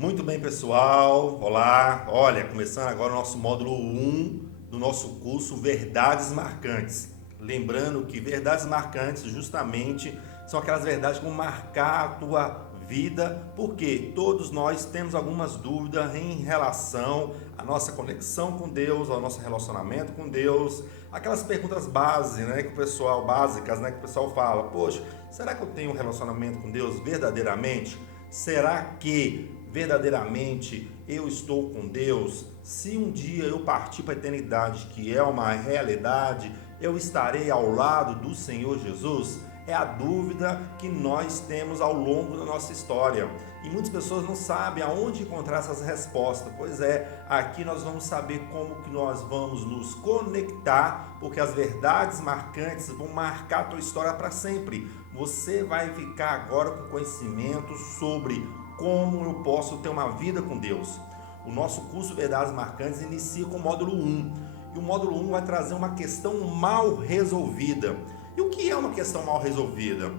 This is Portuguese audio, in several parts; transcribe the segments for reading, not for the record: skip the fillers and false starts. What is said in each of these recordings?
Muito bem, pessoal. Olá. Olha, começando agora o nosso módulo 1 do nosso curso Verdades Marcantes. Lembrando que verdades marcantes justamente são aquelas verdades que vão marcar a tua vida, porque todos nós temos algumas dúvidas em relação à nossa conexão com Deus, ao nosso relacionamento com Deus, aquelas perguntas básicas, né, que o pessoal fala: poxa, será que eu tenho um relacionamento com Deus verdadeiramente? Será que verdadeiramente eu estou com Deus? Se um dia eu partir para a eternidade, que é uma realidade, eu estarei ao lado do Senhor Jesus? É a dúvida que nós temos ao longo da nossa história. E muitas pessoas não sabem aonde encontrar essas respostas. Pois é, aqui nós vamos saber como que nós vamos nos conectar, porque as verdades marcantes vão marcar a tua história para sempre. Você vai ficar agora com conhecimento sobre como eu posso ter uma vida com Deus. O nosso curso Verdades Marcantes inicia com o módulo 1. E o módulo 1 vai trazer uma questão mal resolvida. E o que é uma questão mal resolvida?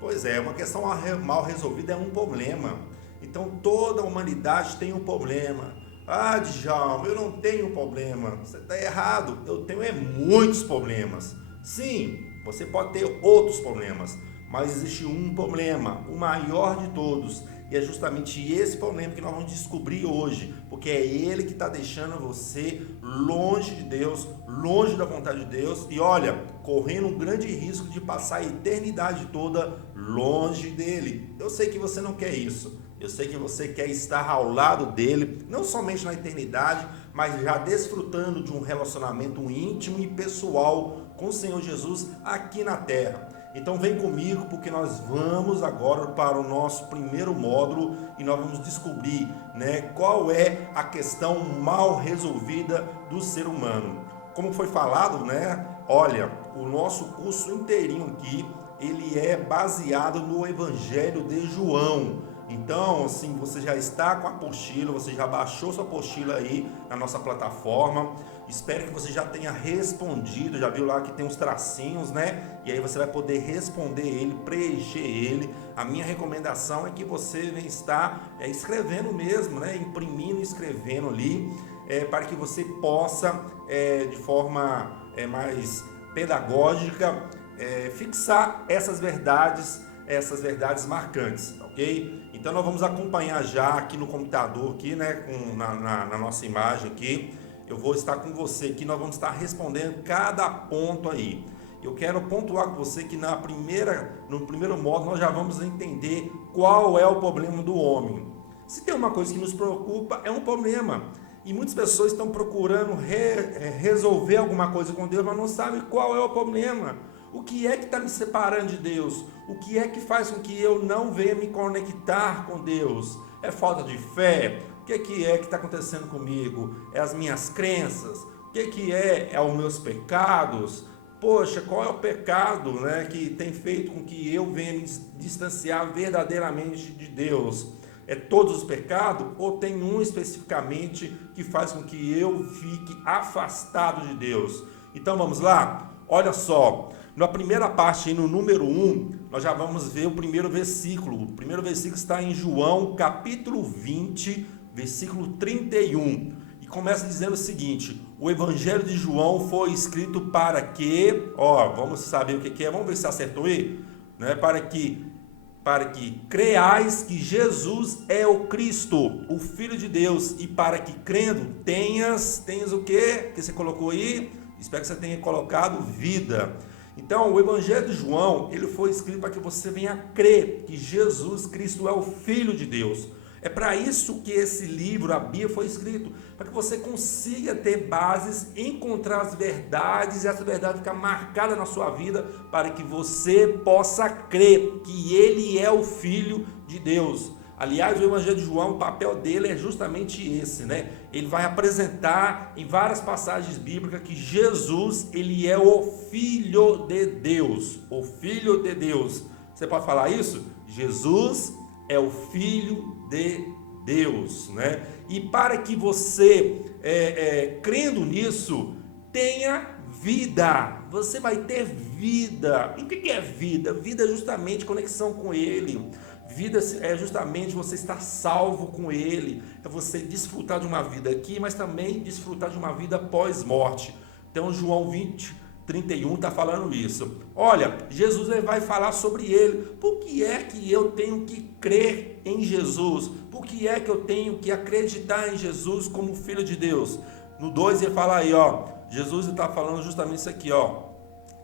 Pois é, uma questão mal resolvida é um problema. Então toda a humanidade tem um problema. Ah, Djalma, eu não tenho problema. Você está errado, eu tenho muitos problemas. Sim, você pode ter outros problemas, mas existe um problema, o maior de todos. E é justamente esse problema que nós vamos descobrir hoje, porque é ele que está deixando você longe de Deus, longe da vontade de Deus, e olha, correndo um grande risco de passar a eternidade toda longe dele. Eu sei que você não quer isso, eu sei que você quer estar ao lado dele, não somente na eternidade, mas já desfrutando de um relacionamento íntimo e pessoal com o Senhor Jesus aqui na terra. Então vem comigo, porque nós vamos agora para o nosso primeiro módulo e nós vamos descobrir, né, qual é a questão mal resolvida do ser humano. Como foi falado, né? Olha, o nosso curso inteirinho aqui, ele é baseado no Evangelho de João. Então, assim, você já está com a apostila, você já baixou sua apostila aí na nossa plataforma. Espero que você já tenha respondido, já viu lá que tem uns tracinhos, né? E aí você vai poder responder ele, preencher ele. A minha recomendação é que você venha estar escrevendo mesmo, né? Imprimindo e escrevendo ali, para que você possa, de forma mais pedagógica, fixar essas verdades marcantes, ok? Então nós vamos acompanhar já aqui no computador, aqui, né, na nossa imagem aqui. Eu vou estar com você aqui, nós vamos estar respondendo cada ponto aí. Eu quero pontuar com você que no primeiro módulo nós já vamos entender qual é o problema do homem. Se tem uma coisa que nos preocupa, é um problema. E muitas pessoas estão procurando resolver alguma coisa com Deus, mas não sabem qual é o problema. O que é que está me separando de Deus? O que é que faz com que eu não venha me conectar com Deus? É falta de fé? O que é que está acontecendo comigo? É as minhas crenças? O que é os meus pecados? Poxa, qual é o pecado, né, que tem feito com que eu venha me distanciar verdadeiramente de Deus? É todos os pecados ou tem um especificamente que faz com que eu fique afastado de Deus? Então vamos lá? Olha só, na primeira parte, no número 1, nós já vamos ver o primeiro versículo. O primeiro versículo está em João, capítulo 20, versículo 31. E começa dizendo o seguinte: o Evangelho de João foi escrito para que, vamos saber o que é, vamos ver se acertou aí, né? Para que creais que Jesus é o Cristo, o Filho de Deus, e para que crendo tenhas o que você colocou aí? Espero que você tenha colocado vida. Então, o Evangelho de João, ele foi escrito para que você venha crer que Jesus Cristo é o Filho de Deus. É para isso que esse livro, a Bíblia, foi escrito, para que você consiga ter bases, encontrar as verdades, e essa verdade ficar marcada na sua vida, para que você possa crer que Ele é o Filho de Deus. Aliás, o Evangelho de João, o papel dele é justamente esse, né? Ele vai apresentar em várias passagens bíblicas que Jesus, ele é o Filho de Deus. O Filho de Deus. Você pode falar isso? Jesus é o Filho de Deus, né? E para que você, crendo nisso, tenha vida. Você vai ter vida. E o que é vida? Vida é justamente conexão com Ele. Vida é justamente você estar salvo com Ele, é você desfrutar de uma vida aqui, mas também desfrutar de uma vida pós-morte. Então João 20:31 está falando isso. Olha, Jesus vai falar sobre ele. Por que é que eu tenho que crer em Jesus? Por que é que eu tenho que acreditar em Jesus como Filho de Deus? No 2 ele fala aí, ó, Jesus está falando justamente isso aqui, ó.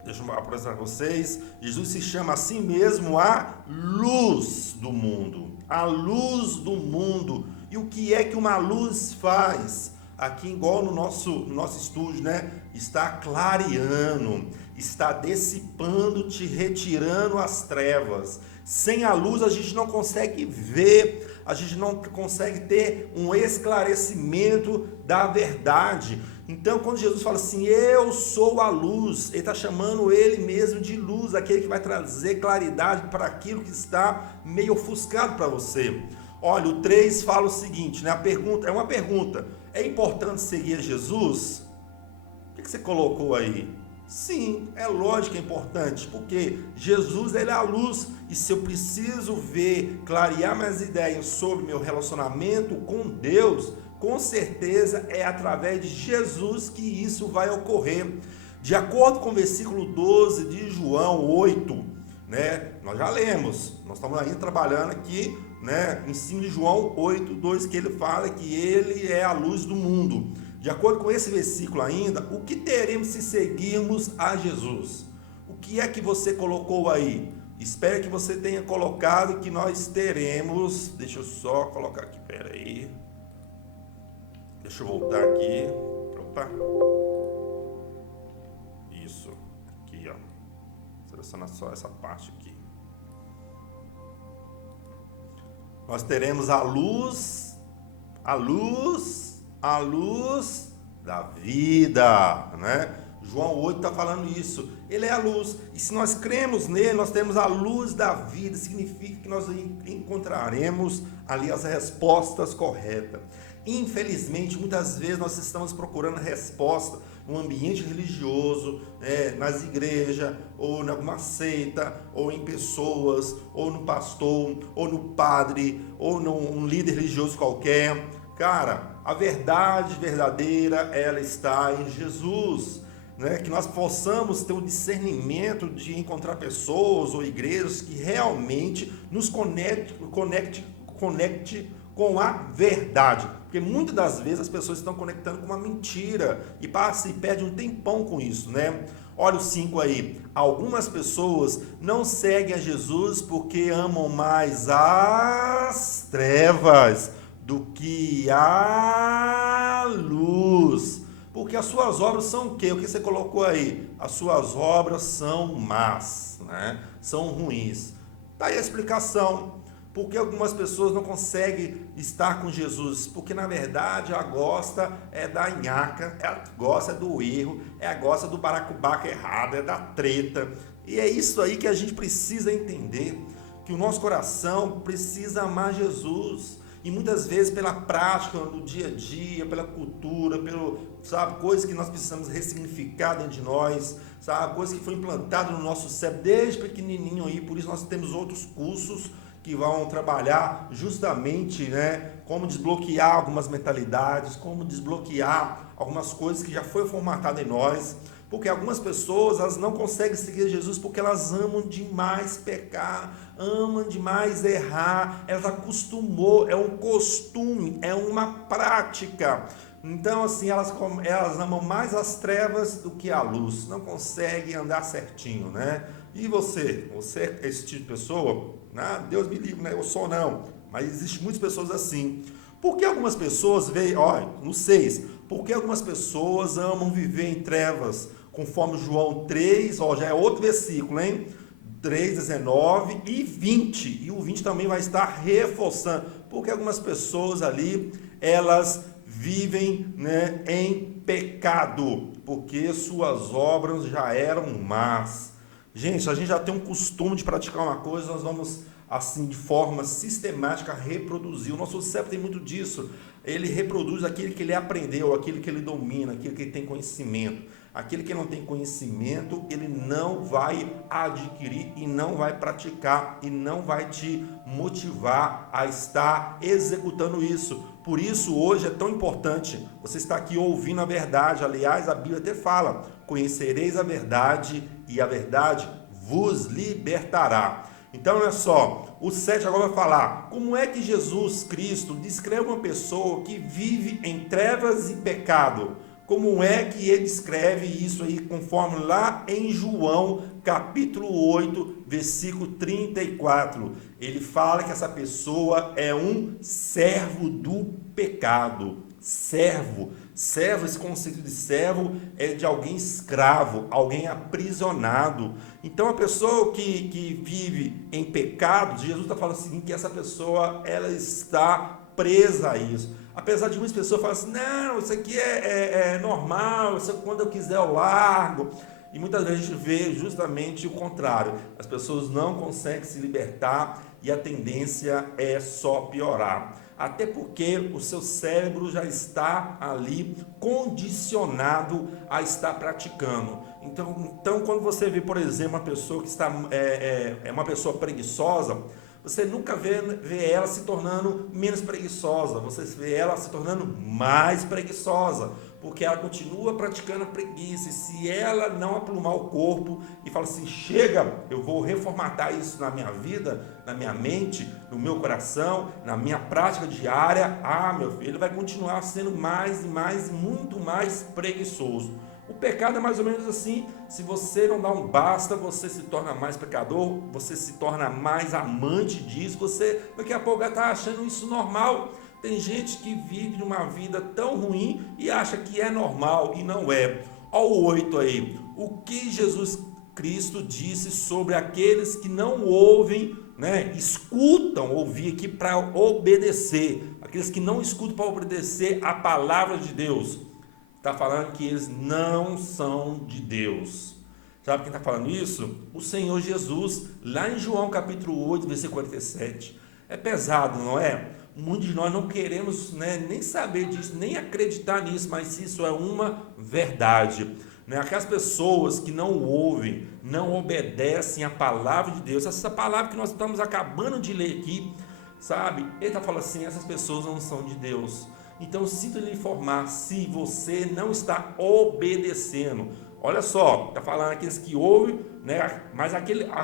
Deixa eu apresentar para vocês. Jesus se chama assim mesmo a luz do mundo. A luz do mundo. E o que é que uma luz faz? Aqui, igual no nosso estúdio, né? Está clareando, está dissipando, te retirando as trevas. Sem a luz a gente não consegue ver, a gente não consegue ter um esclarecimento da verdade. Então, quando Jesus fala assim, eu sou a luz, ele está chamando ele mesmo de luz, aquele que vai trazer claridade para aquilo que está meio ofuscado para você. Olha, o 3 fala o seguinte, né? É uma pergunta, é importante seguir Jesus? O que você colocou aí? Sim, é lógico que é importante, porque Jesus ele é a luz, e se eu preciso ver, clarear minhas ideias sobre meu relacionamento com Deus, com certeza é através de Jesus que isso vai ocorrer. De acordo com o versículo 12 de João 8, né? Nós já lemos, nós estamos ainda trabalhando aqui, né? Em cima de João 8:2, que ele fala que ele é a luz do mundo. De acordo com esse versículo ainda, o que teremos se seguirmos a Jesus? O que é que você colocou aí? Espero que você tenha colocado que nós teremos. Deixa eu só colocar aqui, peraí. Deixa eu voltar aqui. Opa. Isso. Aqui, ó. Selecionar só essa parte aqui. Nós teremos a luz da vida, né? João 8 está falando isso. Ele é a luz. E se nós cremos nele, nós temos a luz da vida. Significa que nós encontraremos ali as respostas corretas. Infelizmente, muitas vezes nós estamos procurando resposta no ambiente religioso, nas igrejas, ou em alguma seita, ou em pessoas, ou no pastor, ou no padre, ou num líder religioso qualquer. Cara, a verdade verdadeira, ela está em Jesus, né? Que nós possamos ter o discernimento de encontrar pessoas ou igrejas que realmente nos conecte com a verdade, porque muitas das vezes as pessoas estão conectando com uma mentira e passa e perde um tempão com isso, né? Olha o 5 aí, algumas pessoas não seguem a Jesus porque amam mais as trevas do que a luz, porque as suas obras são o quê? O que você colocou aí? As suas obras são más, né? São ruins. Tá aí a explicação. Por que algumas pessoas não conseguem estar com Jesus? Porque na verdade ela gosta da nhaca, ela gosta do erro, ela gosta do baracubaca errado, é da treta. E é isso aí que a gente precisa entender, que o nosso coração precisa amar Jesus. E muitas vezes pela prática, no dia a dia, pela cultura, coisas que nós precisamos ressignificar dentro de nós, coisas que foram implantadas no nosso cérebro desde pequenininho aí, por isso nós temos outros cursos que vão trabalhar justamente, né, como desbloquear algumas mentalidades, como desbloquear algumas coisas que já foi formatado em nós, porque algumas pessoas elas não conseguem seguir Jesus porque elas amam demais pecar, amam demais errar, elas acostumou, é um costume, é uma prática. Então assim, elas amam mais as trevas do que a luz, não conseguem andar certinho, né? E você é esse tipo de pessoa? Deus me livre, né? Eu sou não, mas existem muitas pessoas assim. Por que algumas pessoas veem, olha, no 6, por que algumas pessoas amam viver em trevas? Conforme João 3, já é outro versículo, hein? 3, 19 e 20. E o 20 também vai estar reforçando. Porque algumas pessoas ali, elas vivem, né, em pecado, porque suas obras já eram más. Gente, a gente já tem um costume de praticar uma coisa, nós vamos, assim, de forma sistemática, reproduzir. O nosso cérebro tem muito disso. Ele reproduz aquilo que ele aprendeu, aquilo que ele domina, aquilo que ele tem conhecimento. Aquele que não tem conhecimento, ele não vai adquirir e não vai praticar e não vai te motivar a estar executando isso. Por isso hoje é tão importante você estar aqui ouvindo a verdade. Aliás, a Bíblia até fala: conhecereis a verdade e a verdade vos libertará. Então, olha só, o 7 agora vai falar como é que Jesus Cristo descreve uma pessoa que vive em trevas e pecado. Como é que ele escreve isso aí, conforme lá em João, capítulo 8, versículo 34. Ele fala que essa pessoa é um servo do pecado. Servo, esse conceito de servo é de alguém escravo, alguém aprisionado. Então a pessoa que vive em pecado, Jesus está falando assim, que essa pessoa ela está presa a isso. Apesar de muitas pessoas falarem assim, não, isso aqui é normal, isso quando eu quiser eu largo. E muitas vezes a gente vê justamente o contrário. As pessoas não conseguem se libertar e a tendência é só piorar. Até porque o seu cérebro já está ali condicionado a estar praticando. Então quando você vê, por exemplo, uma pessoa que está uma pessoa preguiçosa, você nunca vê ela se tornando menos preguiçosa, você vê ela se tornando mais preguiçosa, porque ela continua praticando a preguiça. E se ela não aprumar o corpo e falar assim, chega, eu vou reformatar isso na minha vida, na minha mente, no meu coração, na minha prática diária, meu filho, ele vai continuar sendo mais e mais, muito mais preguiçoso. O pecado é mais ou menos assim, se você não dá um basta, você se torna mais pecador, você se torna mais amante disso, você daqui a pouco está achando isso normal. Tem gente que vive uma vida tão ruim e acha que é normal e não é. Olha o 8 aí, o que Jesus Cristo disse sobre aqueles que não ouvem, escutam ouvir aqui para obedecer, aqueles que não escutam para obedecer a palavra de Deus. Está falando que eles não são de Deus. Sabe quem está falando isso? O Senhor Jesus, lá em João capítulo 8, versículo 47. É pesado, não é? Muitos de nós não queremos nem saber disso, nem acreditar nisso, mas isso é uma verdade. Aquelas pessoas que não ouvem, não obedecem à palavra de Deus, essa palavra que nós estamos acabando de ler aqui, sabe? Ele está falando assim, essas pessoas não são de Deus. Então, sinto lhe informar se você não está obedecendo. Olha só, está falando aqueles que ouvem, mas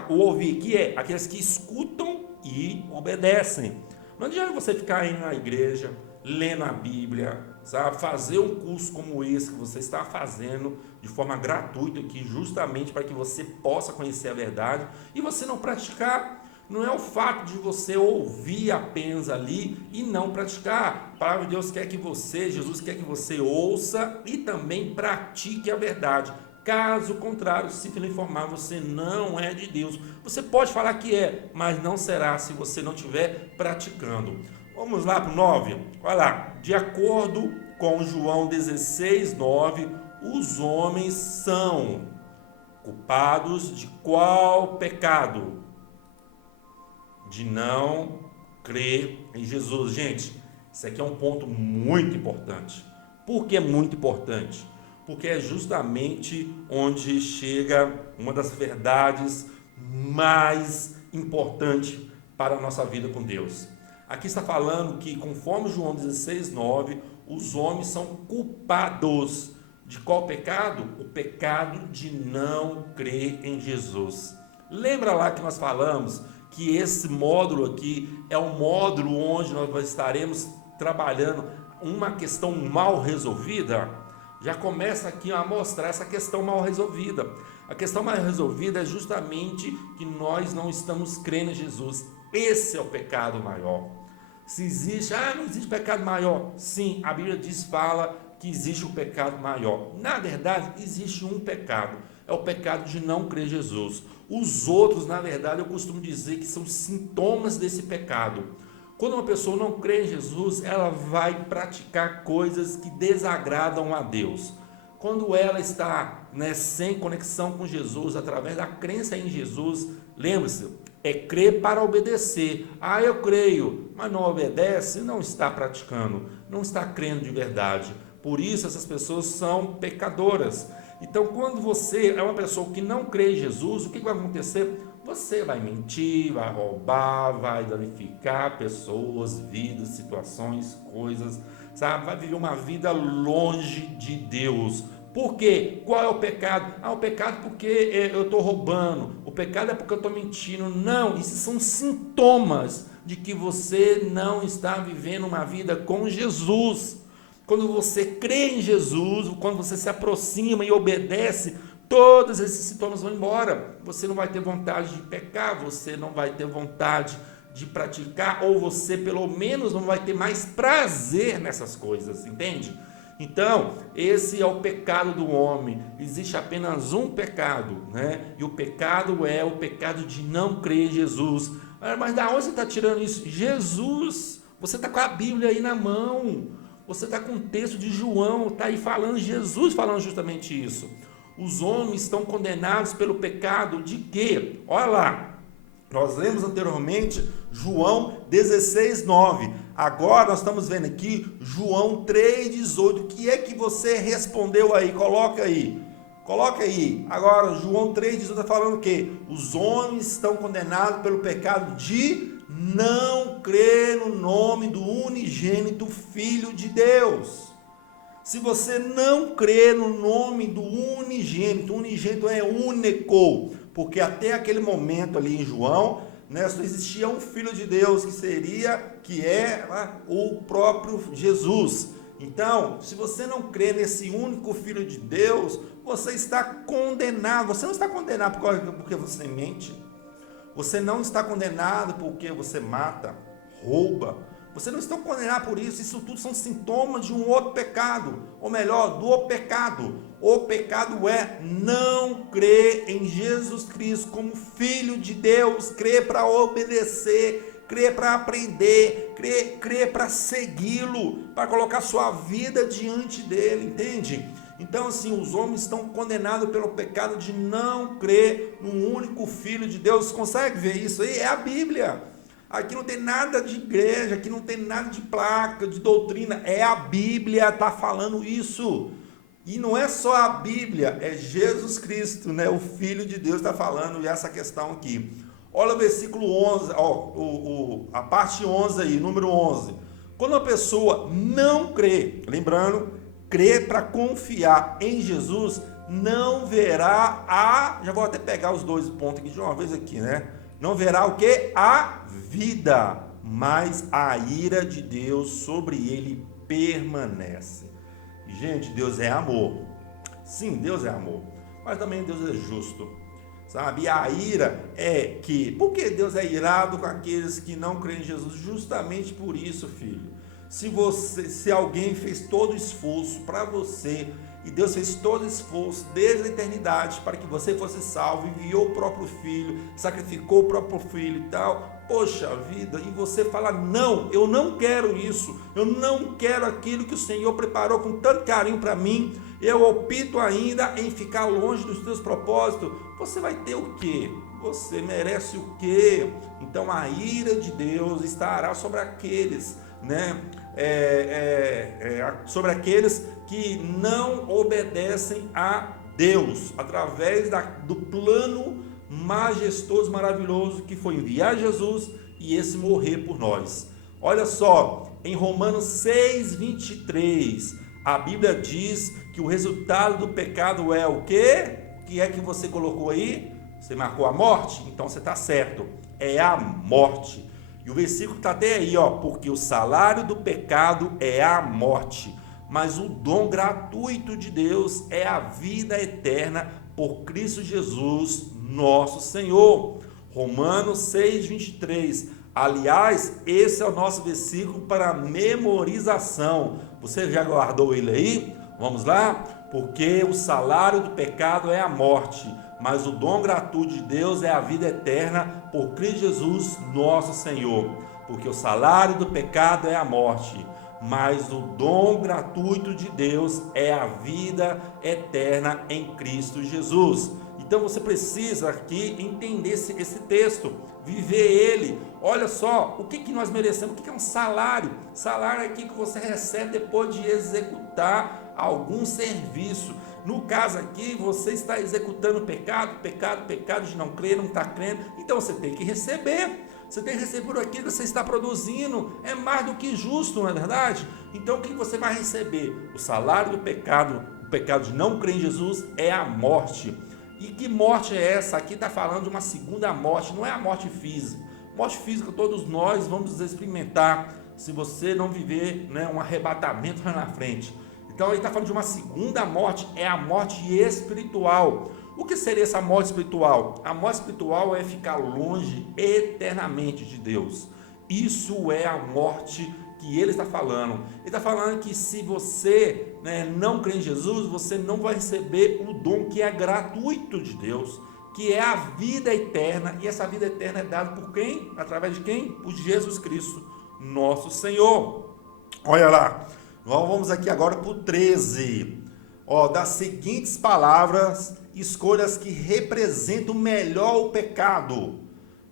o ouvir que é aqueles que escutam e obedecem. Não adianta você ficar indo na igreja, lendo a Bíblia, sabe? Fazer um curso como esse que você está fazendo de forma gratuita aqui, justamente para que você possa conhecer a verdade e você não praticar. Não é o fato de você ouvir apenas ali e não praticar. A palavra de Deus quer que Jesus quer que você ouça e também pratique a verdade. Caso contrário, se lhe informar, você não é de Deus. Você pode falar que é, mas não será se você não estiver praticando. Vamos lá para o 9. Olha lá. De acordo com João 16, 9, os homens são culpados de qual pecado? De não crer em Jesus. Gente, isso aqui é um ponto muito importante. Por que é muito importante? Porque é justamente onde chega uma das verdades mais importantes para a nossa vida com Deus. Aqui está falando que, conforme João 16, 9, os homens são culpados de qual pecado? O pecado de não crer em Jesus. Lembra lá que nós falamos que esse módulo aqui é um módulo onde nós estaremos trabalhando uma questão mal resolvida? Já começa aqui a mostrar essa questão mal resolvida. A questão mal resolvida é justamente que nós não estamos crendo em Jesus. Esse é o pecado maior. Se existe, não existe pecado maior. Sim, a Bíblia fala que existe um pecado maior. Na verdade, existe um pecado. É o pecado de não crer em Jesus. Os outros, na verdade, eu costumo dizer que são sintomas desse pecado. Quando uma pessoa não crê em Jesus, ela vai praticar coisas que desagradam a Deus. Quando ela está sem conexão com Jesus, através da crença em Jesus, lembre-se, é crer para obedecer. Eu creio, mas não obedece, não está praticando, não está crendo de verdade. Por isso essas pessoas são pecadoras. Então, quando você é uma pessoa que não crê em Jesus, o que vai acontecer? Você vai mentir, vai roubar, vai danificar pessoas, vidas, situações, coisas, sabe? Vai viver uma vida longe de Deus. Por quê? Qual é o pecado? O pecado porque eu estou roubando, o pecado é porque eu estou mentindo. Não, isso são sintomas de que você não está vivendo uma vida com Jesus. Quando você crê em Jesus, quando você se aproxima e obedece, todos esses sintomas vão embora. Você não vai ter vontade de pecar, você não vai ter vontade de praticar, ou você pelo menos não vai ter mais prazer nessas coisas, entende? Então, esse é o pecado do homem. Existe apenas um pecado, né? E o pecado é o pecado de não crer em Jesus. Mas da onde você está tirando isso? Jesus, você está com a Bíblia aí na mão. Você está com o texto de João, está aí falando, Jesus falando justamente isso. Os homens estão condenados pelo pecado de quê? Olha lá, nós lemos anteriormente João 16:9. Agora nós estamos vendo aqui João 3:18. O que é que você respondeu aí? Coloca aí. Coloca aí. Agora João 3:18 está falando o quê? Os homens estão condenados pelo pecado de não crer no nome do unigênito Filho de Deus. Se você não crê no nome do unigênito é único, porque até aquele momento ali em João, né, só existia um Filho de Deus que é o próprio Jesus. Então, se você não crê nesse único Filho de Deus, você está condenado. Você não está condenado porque você mente. Você não está condenado porque você mata, rouba. Você não está condenado por isso. Isso tudo são sintomas de um outro pecado. Ou melhor, do pecado. O pecado é não crer em Jesus Cristo como Filho de Deus. Crer para obedecer, crer para aprender, crer para segui-lo, para colocar sua vida diante dele, entende? Então, assim, os homens estão condenados pelo pecado de não crer no único Filho de Deus. Você consegue ver isso aí? É a Bíblia. Aqui não tem nada de igreja, aqui não tem nada de placa, de doutrina. É a Bíblia, está falando isso. E não é só a Bíblia, é Jesus Cristo, né? O Filho de Deus está falando essa questão aqui. Olha o versículo 11, a parte 11 aí, número 11. Quando uma pessoa não crê, lembrando, crer para confiar em Jesus, não verá já vou até pegar os dois pontos aqui de uma vez aqui, né? Não verá o que? A vida, mas a ira de Deus sobre ele permanece. Gente, Deus é amor. Sim, Deus é amor, mas também Deus é justo, sabe? E a ira é que, por que Deus é irado com aqueles que não creem em Jesus? Justamente por isso, filho. Se alguém fez todo o esforço para você, e Deus fez todo o esforço desde a eternidade para que você fosse salvo, enviou o próprio Filho, sacrificou o próprio Filho e tal, poxa vida, e você fala, não, eu não quero isso, eu não quero aquilo que o Senhor preparou com tanto carinho para mim, eu opto ainda em ficar longe dos teus propósitos, você vai ter o quê? Você merece o quê? Então a ira de Deus estará sobre aqueles, né? Sobre aqueles que não obedecem a Deus, através do plano majestoso, maravilhoso, que foi enviar Jesus e esse morrer por nós. Olha só, em Romanos 6:23, a Bíblia diz que o resultado do pecado é o quê? O que é que você colocou aí? Você marcou a morte? Então você está certo, é a morte. E o versículo está até aí, porque o salário do pecado é a morte, mas o dom gratuito de Deus é a vida eterna por Cristo Jesus, nosso Senhor. Romanos 6:23. Aliás, esse é o nosso versículo para memorização. Você já guardou ele aí? Vamos lá? Porque o salário do pecado é a morte, mas o dom gratuito de Deus é a vida eterna por Cristo Jesus, nosso Senhor. Porque o salário do pecado é a morte, mas o dom gratuito de Deus é a vida eterna em Cristo Jesus. Então você precisa aqui entender esse texto, viver ele. Olha só, o que nós merecemos? O que é um salário? Salário é aquilo que você recebe depois de executar algum serviço. No caso aqui, você está executando pecado de não crer, não está crendo. Então você tem que receber. Você tem que receber por aquilo que você está produzindo. É mais do que justo, não é verdade? Então o que você vai receber? O salário do pecado, o pecado de não crer em Jesus é a morte. E que morte é essa? Aqui está falando de uma segunda morte, não é a morte física. Morte física todos nós vamos experimentar se você não viver, né, um arrebatamento lá na frente. Então ele está falando de uma segunda morte, é a morte espiritual. O que seria essa morte espiritual? A morte espiritual é ficar longe eternamente de Deus. Isso é a morte que ele está falando. Ele está falando que se você, né, não crê em Jesus, você não vai receber o dom que é gratuito de Deus, que é a vida eterna. E essa vida eterna é dada por quem? Através de quem? Por Jesus Cristo, nosso Senhor. Olha lá, nós vamos aqui agora para o 13. Das seguintes palavras, escolhas que representam melhor o pecado.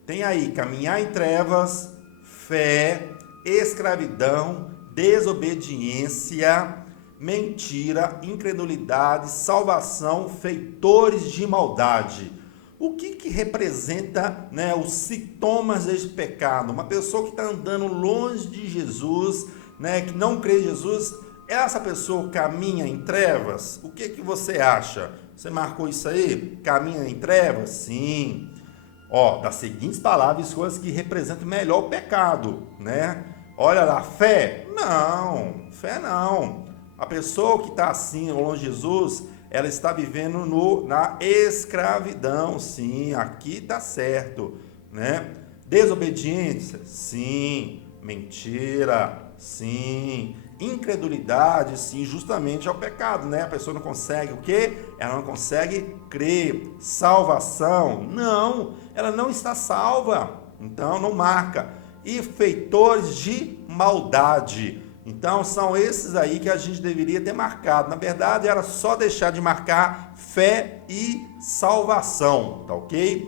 Tem aí caminhar em trevas, fé, escravidão, desobediência, mentira, incredulidade, salvação, feitores de maldade. O que representa, né, os sintomas desse pecado? Uma pessoa que está andando longe de Jesus, né, que não crê em Jesus, essa pessoa caminha em trevas? O que você acha? Você marcou isso aí? Caminha em trevas? Sim. Das seguintes palavras, coisas que representam melhor o pecado, né? Olha lá, fé? Não, fé não. A pessoa que está assim, longe de Jesus, ela está vivendo na escravidão, sim, aqui está certo, né? Desobediência? Sim. Mentira? Sim. Incredulidade, sim, justamente é o pecado, né? A pessoa não consegue o quê? Ela não consegue crer. Salvação? Não, ela não está salva, então não marca. E feitores de maldade, então são esses aí que a gente deveria ter marcado. Na verdade, era só deixar de marcar fé e salvação, tá ok?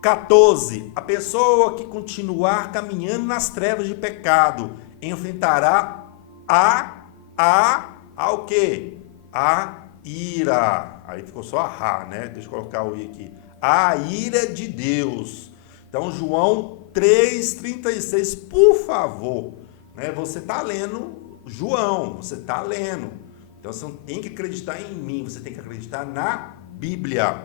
14. A pessoa que continuar caminhando nas trevas de pecado enfrentará o quê? A ira. Aí ficou só a Rá, né? Deixa eu colocar o I aqui. A ira de Deus. Então, João 3,36, por favor, né? Você está lendo João, você está lendo. Então, você não tem que acreditar em mim, você tem que acreditar na Bíblia.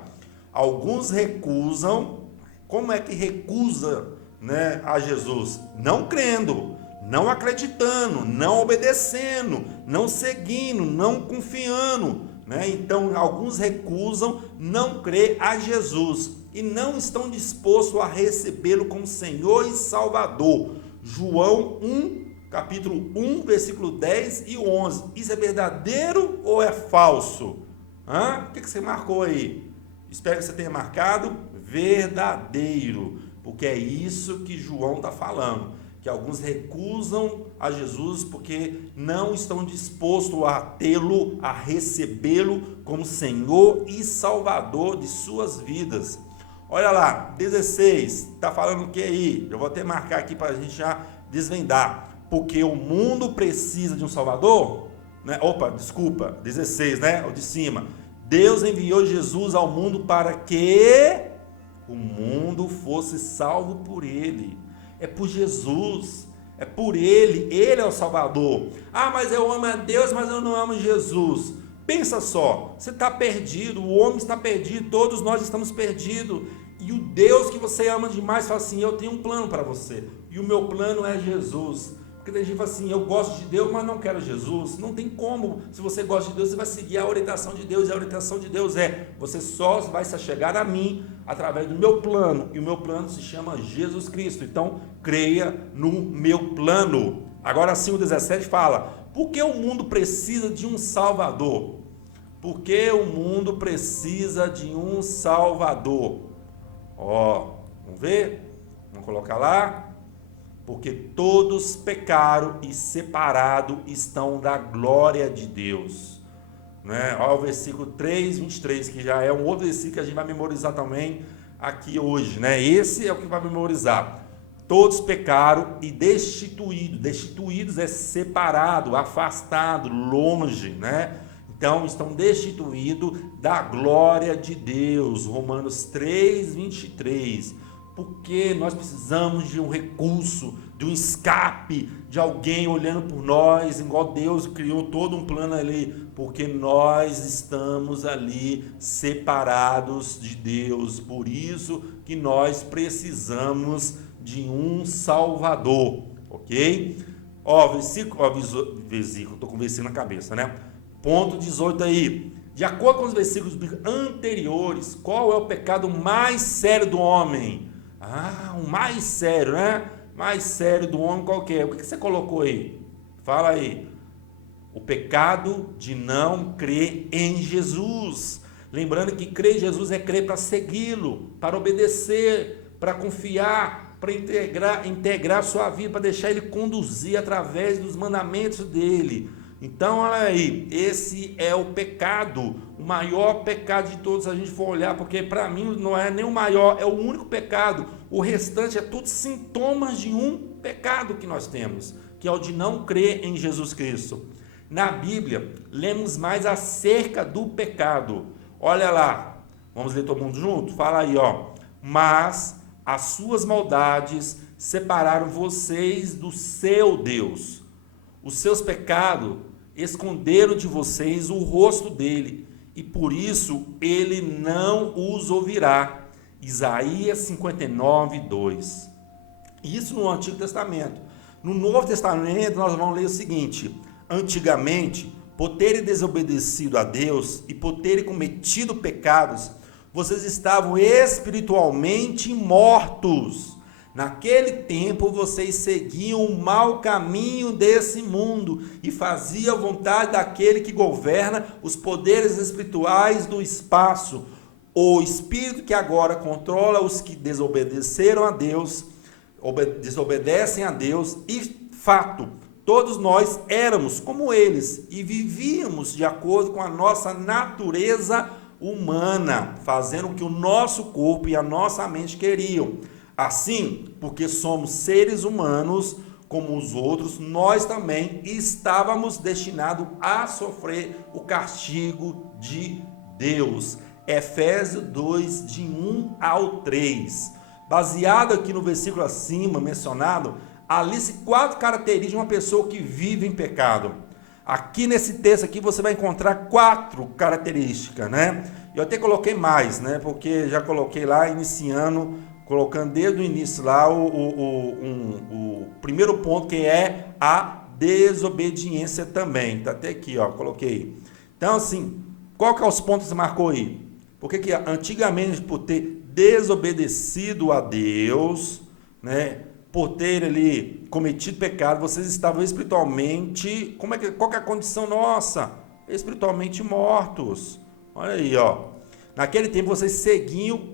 Alguns recusam. Como é que recusa, né, a Jesus? Não crendo, não acreditando, não obedecendo, não seguindo, não confiando, né? Então, alguns recusam não crer a Jesus e não estão dispostos a recebê-lo como Senhor e Salvador. João 1, capítulo 1, versículo 10 e 11. Isso é verdadeiro ou é falso? O que você marcou aí? Espero que você tenha marcado verdadeiro, porque é isso que João está falando, que alguns recusam a Jesus porque não estão dispostos a tê-lo, a recebê-lo como Senhor e Salvador de suas vidas. Olha lá, 16, está falando o que aí? Eu vou até marcar aqui para a gente já desvendar. Porque o mundo precisa de um Salvador, né? 16, né? O de cima. Deus enviou Jesus ao mundo para que o mundo fosse salvo por ele. É por Jesus, é por ele é o Salvador. Mas eu amo a Deus, mas eu não amo Jesus. Pensa só, você está perdido, o homem está perdido, todos nós estamos perdidos. E o Deus que você ama demais fala assim: eu tenho um plano para você, e o meu plano é Jesus. Porque tem gente que fala assim: eu gosto de Deus, mas não quero Jesus. Não tem como. Se você gosta de Deus, você vai seguir a orientação de Deus. E a orientação de Deus você só vai se chegar a mim através do meu plano. E o meu plano se chama Jesus Cristo. Então, creia no meu plano. Agora sim, o 17 fala: por que o mundo precisa de um Salvador? Porque o mundo precisa de um Salvador. Vamos ver? Vamos colocar lá. Porque todos pecaram e separados estão da glória de Deus. né? Olha o versículo 3, 23, que já é um outro versículo que a gente vai memorizar também aqui hoje, né? Esse é o que vai memorizar. Todos pecaram e destituídos é separado, afastado, longe, né? Então estão destituídos da glória de Deus. Romanos 3, 23. Porque nós precisamos de um recurso, de um escape, de alguém olhando por nós, igual Deus criou todo um plano ali, porque nós estamos ali separados de Deus. Por isso que nós precisamos de um Salvador, ok? Versículo, tô com o versículo na cabeça, né? Ponto 18 aí. De acordo com os versículos anteriores, qual é o pecado mais sério do homem? O mais sério, né? Mais sério do homem qual que é? O que você colocou aí? Fala aí. O pecado de não crer em Jesus. Lembrando que crer em Jesus é crer para segui-lo, para obedecer, para confiar, para integrar sua vida, para deixar ele conduzir através dos mandamentos dele. Então, olha aí, esse é o pecado, o maior pecado de todos, se a gente for olhar, porque para mim não é nem o maior, é o único pecado. O restante é tudo sintomas de um pecado que nós temos, que é o de não crer em Jesus Cristo. Na Bíblia, lemos mais acerca do pecado. Olha lá, vamos ler todo mundo junto? Fala aí, ó. Mas as suas maldades separaram vocês do seu Deus. Os seus pecados esconderam de vocês o rosto dele, e por isso ele não os ouvirá. Isaías 59, 2. Isso no Antigo Testamento. No Novo Testamento nós vamos ler o seguinte: antigamente, por terem desobedecido a Deus e por terem cometido pecados, vocês estavam espiritualmente mortos. Naquele tempo vocês seguiam o mau caminho desse mundo e faziam a vontade daquele que governa os poderes espirituais do espaço. O espírito que agora controla os que desobedeceram a Deus, desobedecem a Deus, e fato, todos nós éramos como eles e vivíamos de acordo com a nossa natureza humana, fazendo o que o nosso corpo e a nossa mente queriam. Assim, porque somos seres humanos como os outros, nós também estávamos destinados a sofrer o castigo de Deus. Efésios 2, de 1 ao 3. Baseado aqui no versículo acima mencionado, ali-se 4 características de uma pessoa que vive em pecado. Aqui nesse texto aqui você vai encontrar 4 características, né? Eu até coloquei mais, né? Porque já coloquei lá iniciando, colocando desde o início lá o primeiro ponto, que é a desobediência também. Tá até aqui, ó, coloquei. Então, assim, qual que é os pontos que você marcou aí? Porque que antigamente, por ter desobedecido a Deus, né, por ter ali cometido pecado, vocês estavam espiritualmente, qual que é a condição nossa? Espiritualmente mortos. Olha aí, ó. Naquele tempo vocês seguiam,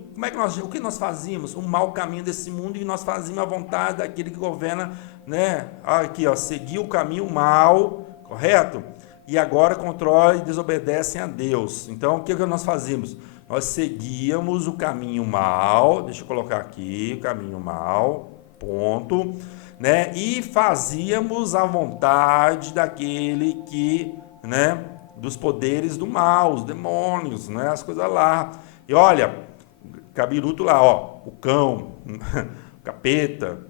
o que nós fazíamos? O mau caminho desse mundo, e nós fazíamos a vontade daquele que governa, né? Aqui, ó, seguiu o caminho mal, correto? E agora controla e desobedecem a Deus. Então, o que nós fazíamos? Nós seguíamos o caminho mal, deixa eu colocar aqui, o caminho mal, ponto, né? E fazíamos a vontade daquele que, né, dos poderes do mal, os demônios, né, as coisas lá. E olha, cabiruto lá, ó, o cão, o capeta,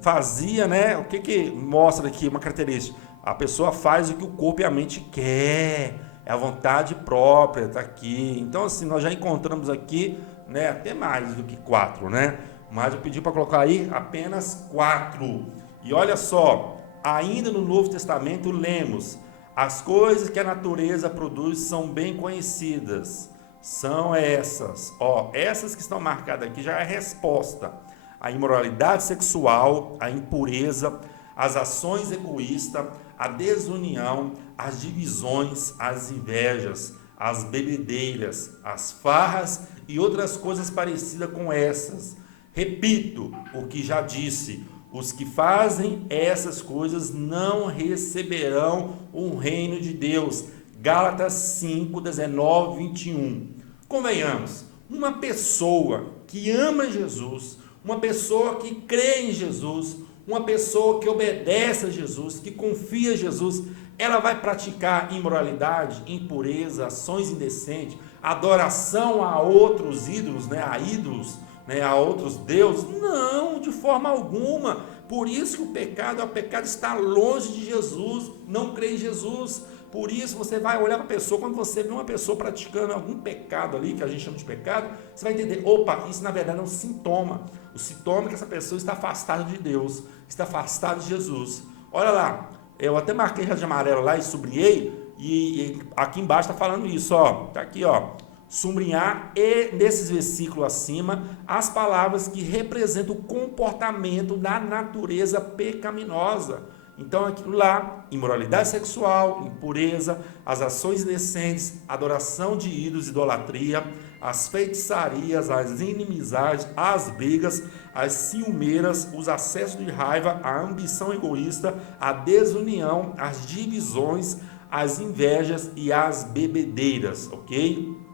fazia, né? O que mostra aqui uma característica? A pessoa faz o que o corpo e a mente quer, é a vontade própria, tá aqui. Então, assim, nós já encontramos aqui, né, até mais do que 4, né? Mas eu pedi para colocar aí apenas 4. E olha só, ainda no Novo Testamento lemos: as coisas que a natureza produz são bem conhecidas. São essas, ó, essas que estão marcadas aqui já é a resposta: a imoralidade sexual, a impureza, as ações egoístas, a desunião, as divisões, as invejas, as bebedeiras, as farras e outras coisas parecidas com essas. Repito o que já disse: Os que fazem essas coisas não receberão o reino de Deus. Gálatas 5, 19, 21. Convenhamos, uma pessoa que ama Jesus, uma pessoa que crê em Jesus, uma pessoa que obedece a Jesus, que confia em Jesus, ela vai praticar imoralidade, impureza, ações indecentes, adoração a outros ídolos, a ídolos, a outros deuses? Não, de forma alguma. Por isso que o pecado está longe de Jesus, não crê em Jesus. Por isso você vai olhar para a pessoa, quando você vê uma pessoa praticando algum pecado ali, que a gente chama de pecado, você vai entender, opa, isso na verdade é um sintoma. O sintoma é que essa pessoa está afastada de Deus, está afastada de Jesus. Olha lá, eu até marquei de amarelo lá e sublinhei, e aqui embaixo está falando isso, ó, tá aqui, ó. Sublinhar e nesses versículos acima as palavras que representam o comportamento da natureza pecaminosa. Então aquilo lá, imoralidade sexual, impureza, as ações indecentes, adoração de ídolos, idolatria, as feitiçarias, as inimizades, as brigas, as ciumeiras, os acessos de raiva, a ambição egoísta, a desunião, as divisões, as invejas e as bebedeiras, ok?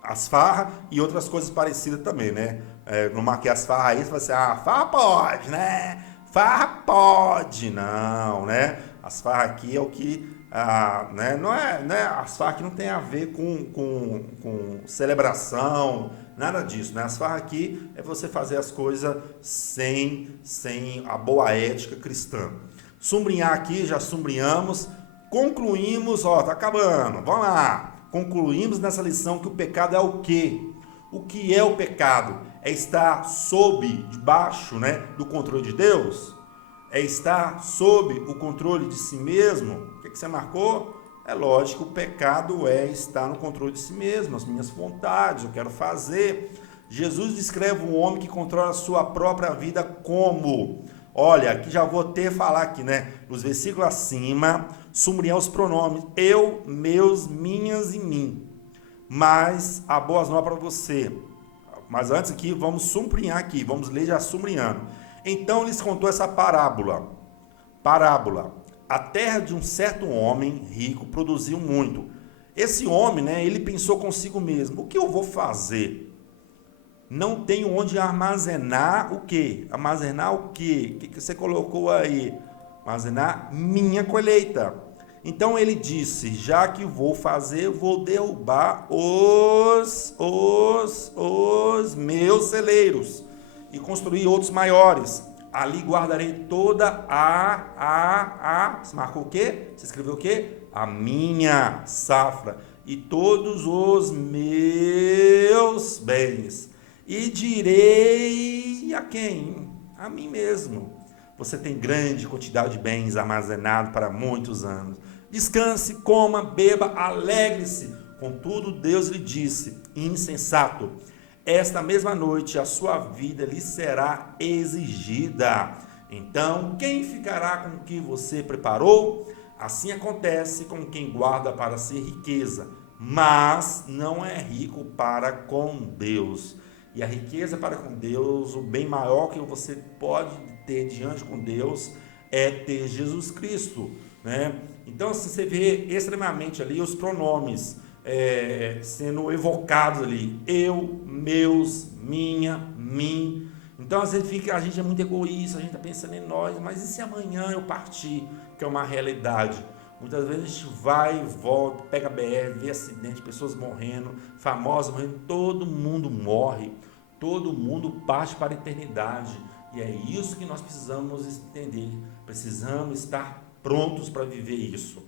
As farras e outras coisas parecidas também, né? Não marquei as farras aí, você vai assim, farra pode, né? Farra pode, não, né? As farras aqui é o que, né? Não é, né? As farras aqui não tem a ver com celebração, nada disso, né? As farras aqui é você fazer as coisas sem a boa ética cristã. Sublinhar aqui, já sublinhamos, concluímos, tá acabando, vamos lá. Concluímos nessa lição que o pecado é o quê? O que é o pecado? É estar debaixo, do controle de Deus? É estar sob o controle de si mesmo? O que você marcou? É lógico, o pecado é estar no controle de si mesmo, as minhas vontades, eu quero fazer. Jesus descreve um homem que controla a sua própria vida como? Olha, aqui já vou falar aqui, nos versículos acima, sublinhar os pronomes eu, meus, minhas e mim. Mas a boas novas para você. Mas antes aqui, vamos sublinhar aqui, vamos ler já sublinhando. Então lhes contou essa parábola. A terra de um certo homem rico produziu muito. Esse homem, ele pensou consigo mesmo, o que eu vou fazer? Não tenho onde armazenar o quê? Armazenar o quê? O que você colocou aí? Armazenar minha colheita. Então ele disse, já que vou fazer, vou derrubar os meus celeiros e construir outros maiores. Ali guardarei toda você marcou o quê? Você escreveu o quê? A minha safra e todos os meus bens. E direi a quem? A mim mesmo. Você tem grande quantidade de bens armazenados para muitos anos. Descanse, coma, beba, alegre-se. Contudo, Deus lhe disse, insensato, esta mesma noite a sua vida lhe será exigida. Então, quem ficará com o que você preparou? Assim acontece com quem guarda para si riqueza, mas não é rico para com Deus. E a riqueza para com Deus, o bem maior que você pode ter diante com Deus é ter Jesus Cristo, Então, assim, você vê extremamente ali os pronomes sendo evocados ali. Eu, meus, minha, mim. Então, às vezes a gente é muito egoísta, a gente está pensando em nós, mas e se amanhã eu partir? Que é uma realidade. Muitas vezes a gente vai e volta, pega BR, vê acidente, pessoas morrendo, famosos morrendo, todo mundo morre, todo mundo parte para a eternidade. E é isso que nós precisamos entender, precisamos estar prontos para viver isso,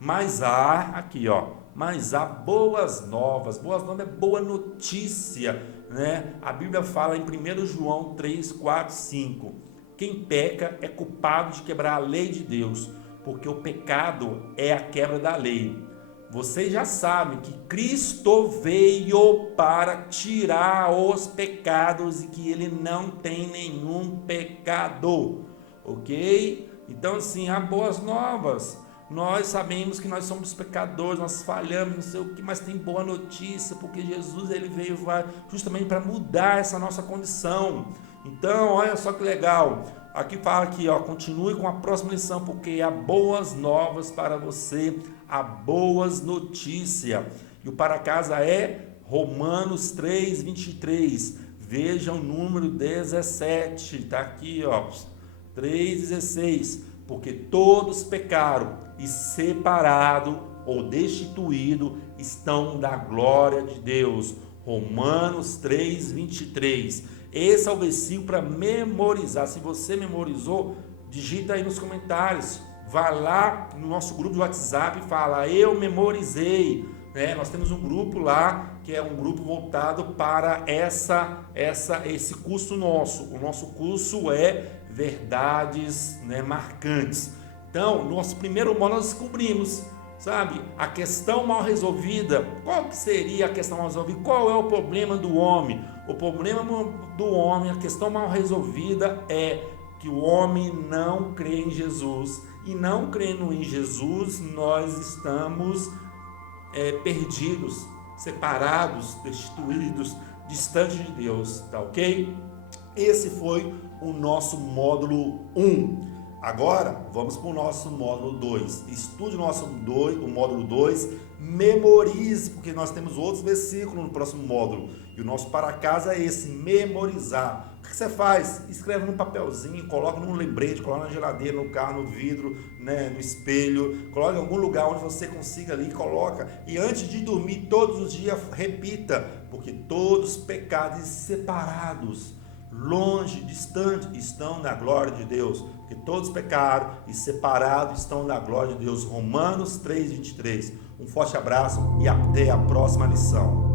Mas há boas novas é boa notícia, A Bíblia fala em 1 João 3, 4, 5, quem peca é culpado de quebrar a lei de Deus, porque o pecado é a quebra da lei. Vocês já sabem que Cristo veio para tirar os pecados e que ele não tem nenhum pecado, ok? Então, assim, há boas novas. Nós sabemos que nós somos pecadores, nós falhamos, não sei o que, mas tem boa notícia, porque Jesus ele veio justamente para mudar essa nossa condição. Então, olha só que legal, aqui fala aqui, ó, continue com a próxima lição, porque há boas novas para você, há boas notícias. E o para casa é Romanos 3:23. Veja o número 17, tá aqui, ó, 3:16. Porque todos pecaram e separado ou destituído estão da glória de Deus. Romanos 3:23. Esse é o versículo para memorizar. Se você memorizou, digita aí nos comentários. Vai lá no nosso grupo de WhatsApp e fala: eu memorizei. Nós temos um grupo lá, que é um grupo voltado para esse curso nosso. O nosso curso é Verdades, Marcantes. Então, no nosso primeiro módulo nós descobrimos, sabe, a questão mal resolvida. Qual que seria a questão mal resolvida? Qual é o problema do homem? O problema do homem, a questão mal resolvida é que o homem não crê em Jesus. E não crendo em Jesus, nós estamos perdidos, separados, destituídos, distantes de Deus, tá ok? Esse foi o nosso módulo 1. Agora, vamos para o nosso módulo 2. Estude o módulo 2, memorize, porque nós temos outros versículos no próximo módulo. E o nosso para casa é esse, memorizar. O que você faz? Escreve num papelzinho, coloca num lembrete, coloca na geladeira, no carro, no vidro, no espelho, coloca em algum lugar onde você consiga ali, coloca. E antes de dormir, todos os dias, repita, porque todos pecados separados, longe, distante, estão na glória de Deus, porque todos pecaram e separados estão na glória de Deus. Romanos 3:23. Um forte abraço e até a próxima lição.